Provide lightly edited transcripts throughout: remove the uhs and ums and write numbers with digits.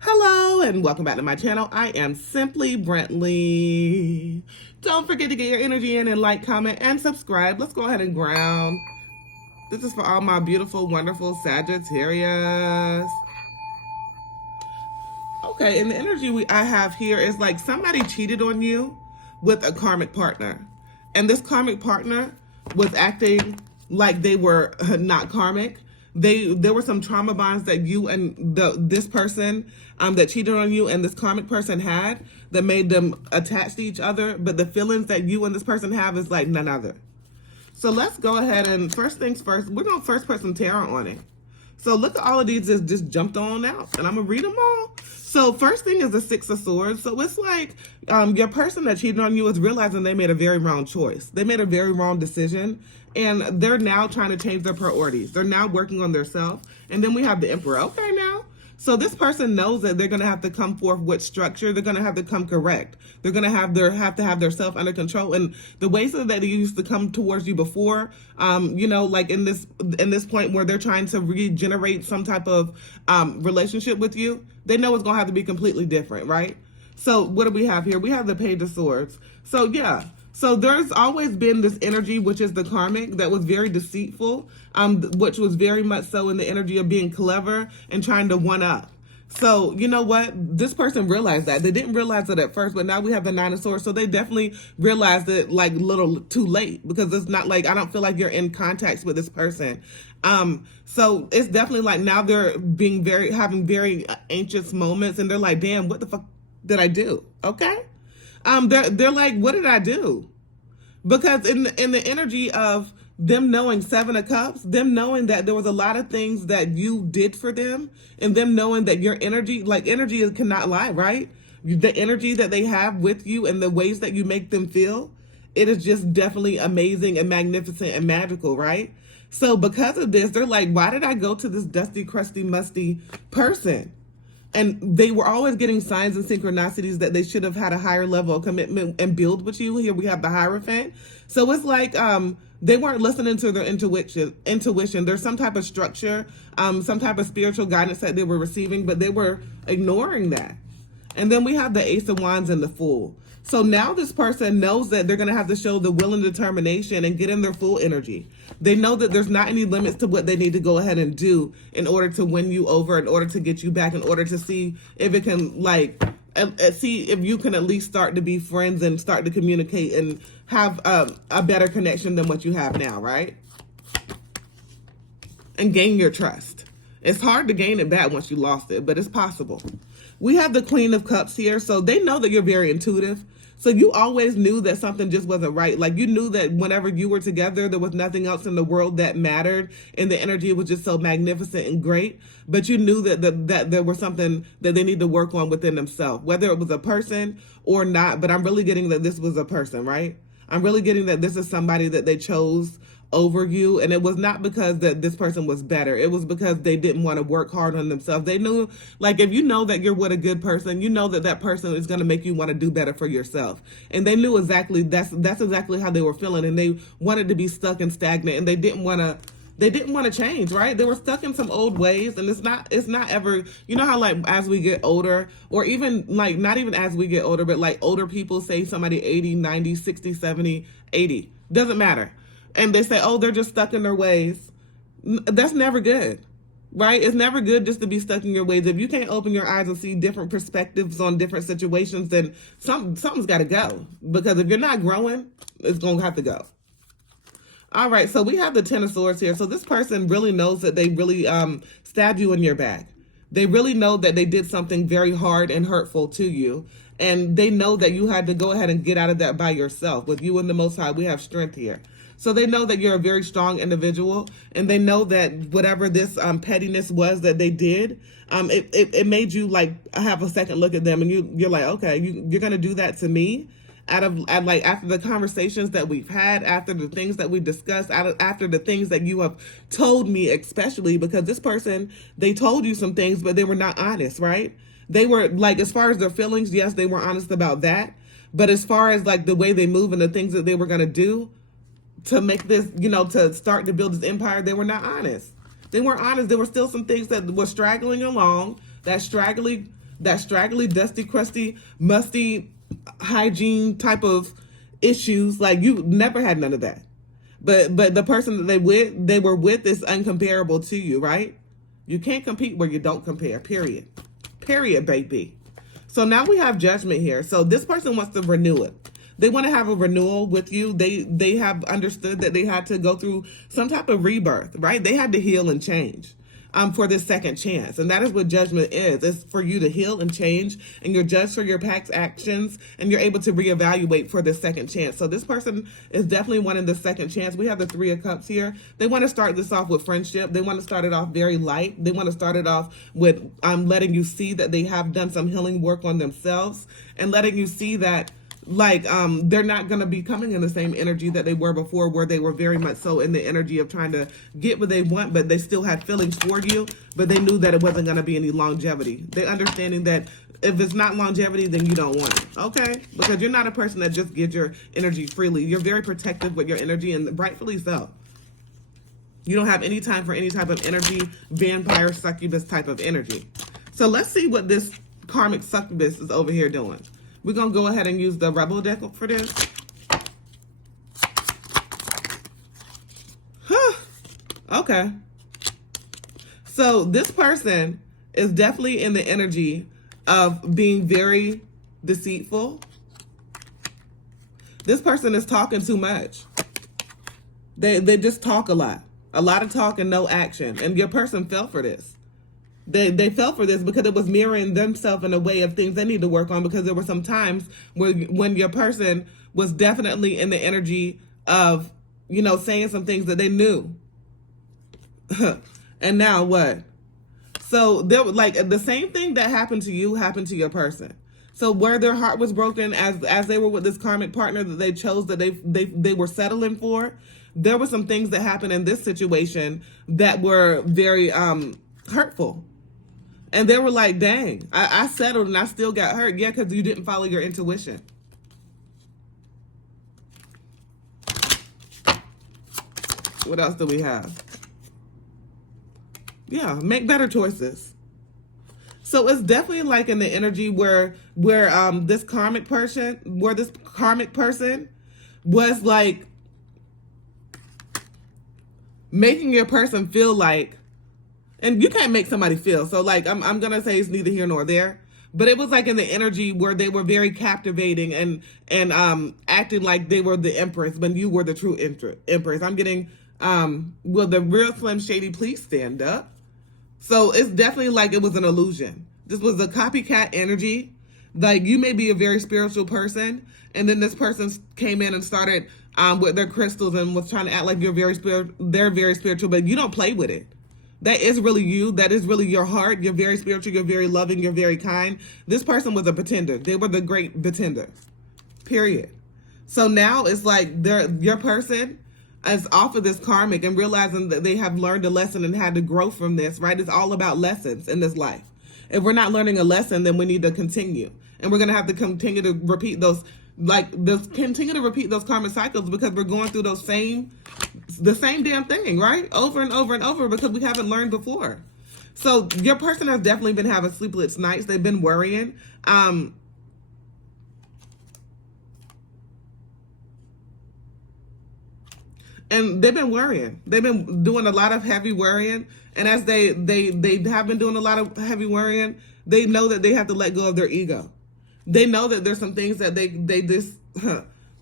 Hello and welcome back to my channel. I am Simply Brentley. Don't forget to get your energy in and like, comment, and subscribe. Let's go ahead and ground. This is for all my beautiful, wonderful Sagittarius. Okay, and the energy I have here is like somebody cheated on you with a karmic partner. And this karmic partner was acting like they were not karmic. There were some trauma bonds that you and this person that cheated on you and this karmic person had that made them attached to each other. But the feelings that you and this person have is like none other. So let's go ahead and first things first, we're going to first person tarot on it. So look at all of these just jumped on out, and I'm going to read them all. So first thing is the Six of Swords. So it's like your person that cheated on you is realizing they made a very wrong choice. They made a very wrong decision, and they're now trying to change their priorities. They're now working on themselves. And then we have the Emperor. Okay, now. So this person knows that they're going to have to come forth with structure. They're going to have to come correct. They're going to have to have their self under control. And the ways that they used to come towards you before, like in this point where they're trying to regenerate some type of relationship with you, they know it's going to have to be completely different, right? So what do we have here? We have the Page of Swords. So yeah. So there's always been this energy, which is the karmic, that was very deceitful, which was very much so in the energy of being clever and trying to one up. So you know what? This person realized that. They didn't realize it at first, but now we have the Nine of Swords. So they definitely realized it like a little too late, because it's not like, I don't feel like you're in contact with this person. So it's definitely like now they're having very anxious moments, and they're like, damn, what the fuck did I do? Okay. They're like, what did I do? Because in the energy of them knowing Seven of Cups, them knowing that there was a lot of things that you did for them, and them knowing that your energy cannot lie, right? The energy that they have with you and the ways that you make them feel, it is just definitely amazing and magnificent and magical, right? So because of this, they're like, why did I go to this dusty, crusty, musty person? And they were always getting signs and synchronicities that they should have had a higher level of commitment and build with you. Here we have the Hierophant. So it's like they weren't listening to their intuition. There's some type of structure, some type of spiritual guidance that they were receiving, but they were ignoring that. And then we have the Ace of Wands and the Fool. So now this person knows that they're going to have to show the will and determination and get in their full energy. They know that there's not any limits to what they need to go ahead and do in order to win you over, in order to get you back, in order to see if it can, see if you can at least start to be friends and start to communicate and have a better connection than what you have now, right? And gain your trust. It's hard to gain it back once you lost it, but it's possible. We have the Queen of Cups here, so they know that you're very intuitive. So you always knew that something just wasn't right. Like you knew that whenever you were together, there was nothing else in the world that mattered, and the energy was just so magnificent and great. But you knew that there was something that they need to work on within themselves, whether it was a person or not. But I'm really getting that this was a person, right? I'm really getting that this is somebody that they chose over you, and it was not because that this person was better. It was because they didn't want to work hard on themselves. They knew, like, if you know that you're with a good person, you know that that person is going to make you want to do better for yourself. And they knew exactly that's exactly how they were feeling, and they wanted to be stuck and stagnant, and they didn't want to change, right? They were stuck in some old ways, and it's not ever, you know how like as we get older, or even like not even as we get older, but like older people, say somebody 80, 90, 60, 70, 80, doesn't matter. And they say, oh, they're just stuck in their ways. That's never good, right? It's never good just to be stuck in your ways. If you can't open your eyes and see different perspectives on different situations, then something's got to go. Because if you're not growing, it's going to have to go. All right, so we have the Ten of Swords here. So this person really knows that they really stabbed you in your back. They really know that they did something very hard and hurtful to you. And they know that you had to go ahead and get out of that by yourself. With you and the Most High, we have strength here. So they know that you're a very strong individual, and they know that whatever this pettiness was that they did, it made you like have a second look at them, and you're like, okay, you're gonna do that to me, after the conversations that we've had, after the things that we discussed, after the things that you have told me, especially because this person, they told you some things, but they were not honest, right? They were like, as far as their feelings, yes, they were honest about that, but as far as like the way they move and the things that they were gonna do to make this, to start to build this empire, they were not honest. They weren't honest. There were still some things that were straggling along, that straggly that straggly, dusty, crusty, musty hygiene type of issues. Like, you never had none of that. But the person that they were with is uncomparable to you, right? You can't compete where you don't compare, period. Period, baby. So now we have Judgment here. So this person wants to renew it. They want to have a renewal with you. They have understood that they had to go through some type of rebirth, right? They had to heal and change for this second chance. And that is what Judgment is. It's for you to heal and change, and you're judged for your past actions, and you're able to reevaluate for this second chance. So this person is definitely wanting the second chance. We have the Three of Cups here. They want to start this off with friendship. They want to start it off very light. They want to start it off with letting you see that they have done some healing work on themselves, and letting you see that they're not going to be coming in the same energy that they were before, where they were very much so in the energy of trying to get what they want, but they still had feelings for you, but they knew that it wasn't going to be any longevity. They're understanding that if it's not longevity, then you don't want it, okay? Because you're not a person that just gives your energy freely. You're very protective with your energy, and rightfully so. You don't have any time for any type of energy, vampire, succubus type of energy. So let's see what this karmic succubus is over here doing. We're going to go ahead and use the Rebel deck for this. Okay. So this person is definitely in the energy of being very deceitful. This person is talking too much. They just talk a lot. A lot of talk and no action. And your person fell for this. They fell for this because it was mirroring themselves in a way of things they need to work on, because there were some times when your person was definitely in the energy of, saying some things that they knew. And now what? So there was the same thing that happened to you happened to your person. So where their heart was broken as they were with this karmic partner that they chose, that they were settling for, there were some things that happened in this situation that were very hurtful. And they were like, dang, I settled and I still got hurt. Yeah, because you didn't follow your intuition. What else do we have? Yeah, make better choices. So it's definitely like in the energy where this karmic person was like making your person feel like, and you can't make somebody feel. So I'm going to say it's neither here nor there. But it was like in the energy where they were very captivating and acting like they were the empress when you were the true empress. I'm getting, will the real Slim Shady please stand up? So it's definitely like it was an illusion. This was a copycat energy. Like, you may be a very spiritual person, and then this person came in and started with their crystals and was trying to act like they're very spiritual, but you don't play with it. That is really you. That is really your heart. You're very spiritual. You're very loving. You're very kind. This person was a pretender. They were the great pretender. Period. So now it's like your person is off of this karmic and realizing that they have learned a lesson and had to grow from this, right? It's all about lessons in this life. If we're not learning a lesson, then we need to continue. And we're going to have to continue to repeat those karmic cycles, because we're going through the same damn thing, right? Over and over and over, because we haven't learned before. So your person has definitely been having sleepless nights. They've been worrying. And they've been worrying. They've been doing a lot of heavy worrying. And as they have been doing a lot of heavy worrying, they know that they have to let go of their ego. They know that there's some things that they just,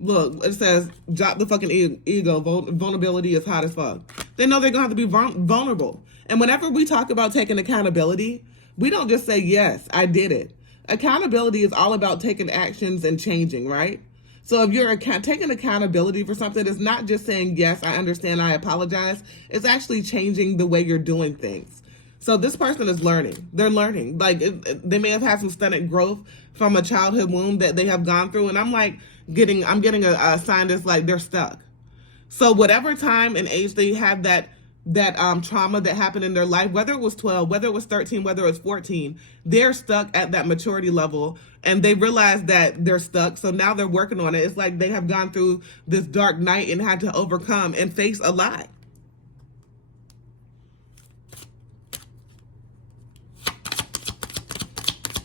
look, it says, drop the fucking ego. Vulnerability is hot as fuck. They know they're going to have to be vulnerable. And whenever we talk about taking accountability, we don't just say, yes, I did it. Accountability is all about taking actions and changing, right? So if you're taking accountability for something, it's not just saying, yes, I understand, I apologize. It's actually changing the way you're doing things. So this person is learning. They're learning. They may have had some stunted growth from a childhood wound that they have gone through. And I'm getting a sign that's like they're stuck. So whatever time and age they had that trauma that happened in their life, whether it was 12, whether it was 13, whether it was 14, they're stuck at that maturity level, and they realize that they're stuck. So now they're working on it. It's like they have gone through this dark night and had to overcome and face a lot.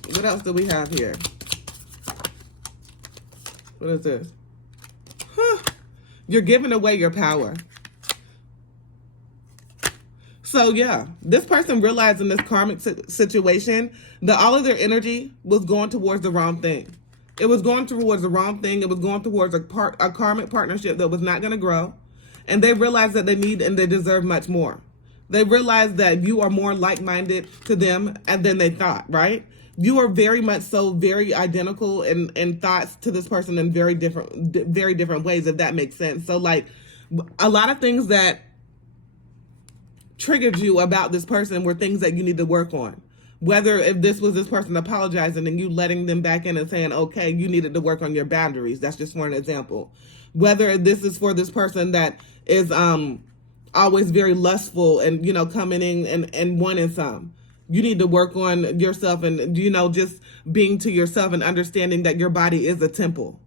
What else do we have here? What is this? You're giving away your power. So yeah, this person realized in this karmic situation that all of their energy was going towards the wrong thing. It was going towards the wrong thing. It was going towards a karmic partnership that was not going to grow. And they realized that they need and they deserve much more. They realized that you are more like-minded to them than they thought, right? You are very much so very identical in thoughts to this person in very different ways, if that makes sense. So like a lot of things that triggered you about this person were things that you need to work on. Whether if this was this person apologizing and you letting them back in and saying, okay, you needed to work on your boundaries. That's just for an example. Whether this is for this person that is always very lustful and, you know, coming in and wanting some. You need to work on yourself and, you know, just being to yourself and understanding that your body is a temple.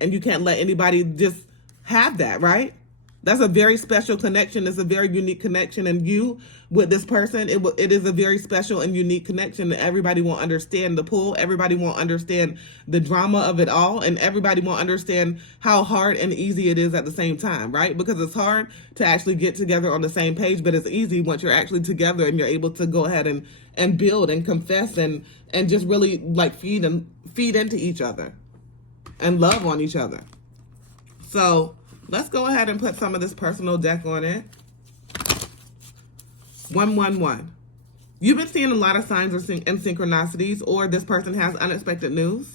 And you can't let anybody just have that, right? That's a very special connection. It's a very unique connection. And you, with this person, it is a very special and unique connection that everybody won't understand the pull. Everybody won't understand the drama of it all. And everybody won't understand how hard and easy it is at the same time, right? Because it's hard to actually get together on the same page, but it's easy once you're actually together and you're able to go ahead and build and confess and just really like feed into each other and love on each other. So let's go ahead and put some of this personal deck on it. 111. You've been seeing a lot of signs and synchronicities, or this person has unexpected news.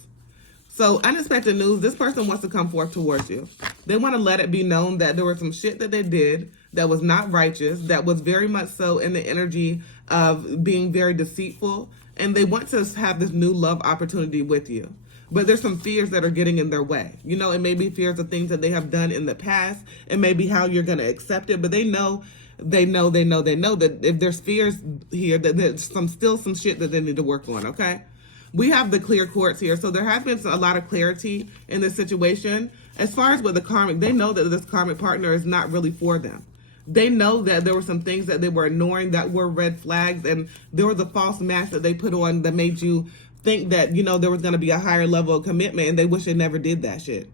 So unexpected news, this person wants to come forth towards you. They want to let it be known that there was some shit that they did that was not righteous, that was very much so in the energy of being very deceitful. And they want to have this new love opportunity with you. But there's some fears that are getting in their way. You know, it may be fears of things that they have done in the past. It may be how you're going to accept it. But they know that if there's fears here, that there's still some shit that they need to work on, okay? We have the clear quartz here. So there has been a lot of clarity in this situation. As far as with the karmic, they know that this karmic partner is not really for them. They know that there were some things that they were ignoring that were red flags. And there was a false mask that they put on that made you think that, you know, there was going to be a higher level of commitment, and they wish they never did that shit.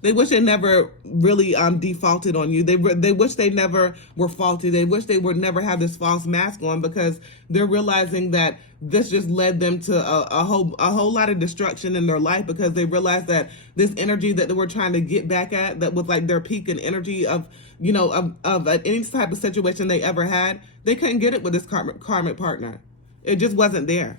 They wish they never really defaulted on you. They wish they never were faulty. They wish they would never have this false mask on, because they're realizing that this just led them to a whole lot of destruction in their life, because they realized that this energy that they were trying to get back at, that was like their peak in energy of, you know, of any type of situation they ever had, they couldn't get it with this karmic partner. It just wasn't there.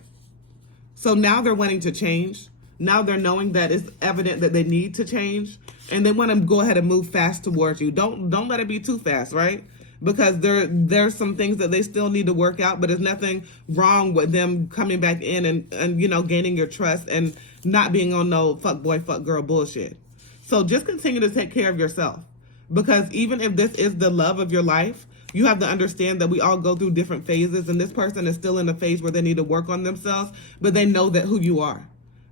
So now they're wanting to change. Now they're knowing that it's evident that they need to change, and they want to go ahead and move fast towards you. Don't let it be too fast, right? Because there's some things that they still need to work out, but there's nothing wrong with them coming back in and you know, gaining your trust and not being on no fuck boy, fuck girl bullshit. So just continue to take care of yourself, because even if this is the love of your life, you have to understand that we all go through different phases, and this person is still in a phase where they need to work on themselves, but they know that who you are.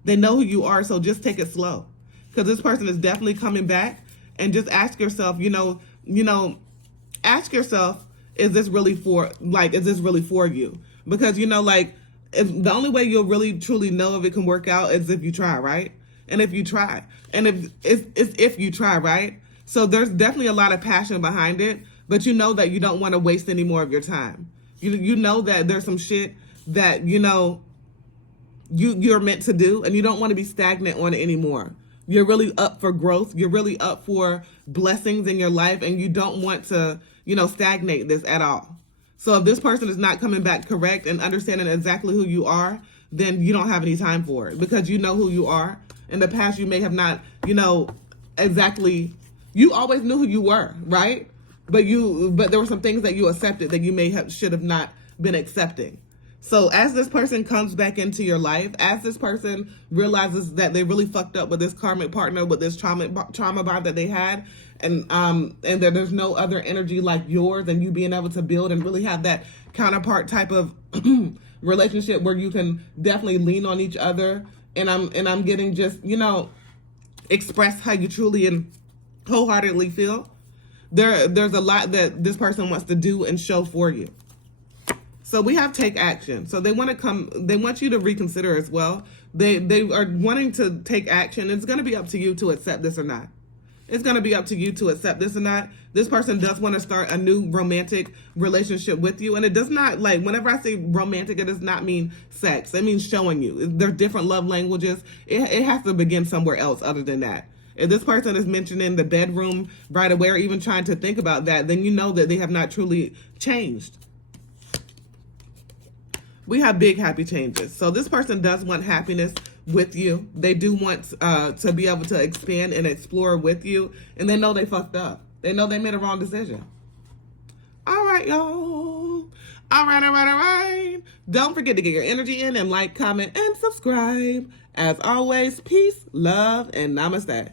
They know who you are, so just take it slow, because this person is definitely coming back. And just ask yourself, ask yourself, is this really for you? Because, you know, like, the only way you'll really truly know if it can work out is if you try, right? And if you try, and if you try, right? So there's definitely a lot of passion behind it. But you know that you don't want to waste any more of your time. You know that there's some shit that, you know, you're meant to do, and you don't want to be stagnant on it anymore. You're really up for growth. You're really up for blessings in your life, and you don't want to, you know, stagnate this at all. So if this person is not coming back correct and understanding exactly who you are, then you don't have any time for it, because you know who you are. In the past, you may have not, you know, exactly, you always knew who you were, right? But there were some things that you accepted that you should have not been accepting. So as this person comes back into your life, as this person realizes that they really fucked up with this karmic partner, with this trauma bond that they had, and that there's no other energy like yours, and you being able to build and really have that counterpart type of relationship where you can definitely lean on each other, and I'm getting just, you know, express how you truly and wholeheartedly feel. There's a lot that this person wants to do and show for you. So we have take action. So they want you to reconsider as well. They are wanting to take action. It's going to be up to you to accept this or not. It's going to be up to you to accept this or not. This person does want to start a new romantic relationship with you. And it does not, like, whenever I say romantic, it does not mean sex. It means showing you. There's different love languages. It has to begin somewhere else other than that. If this person is mentioning the bedroom right away or even trying to think about that, then you know that they have not truly changed. We have big happy changes. So this person does want happiness with you. They do want to be able to expand and explore with you. And they know they fucked up. They know they made a wrong decision. All right, y'all. All right. Don't forget to get your energy in and like, comment, and subscribe. As always, peace, love, and namaste.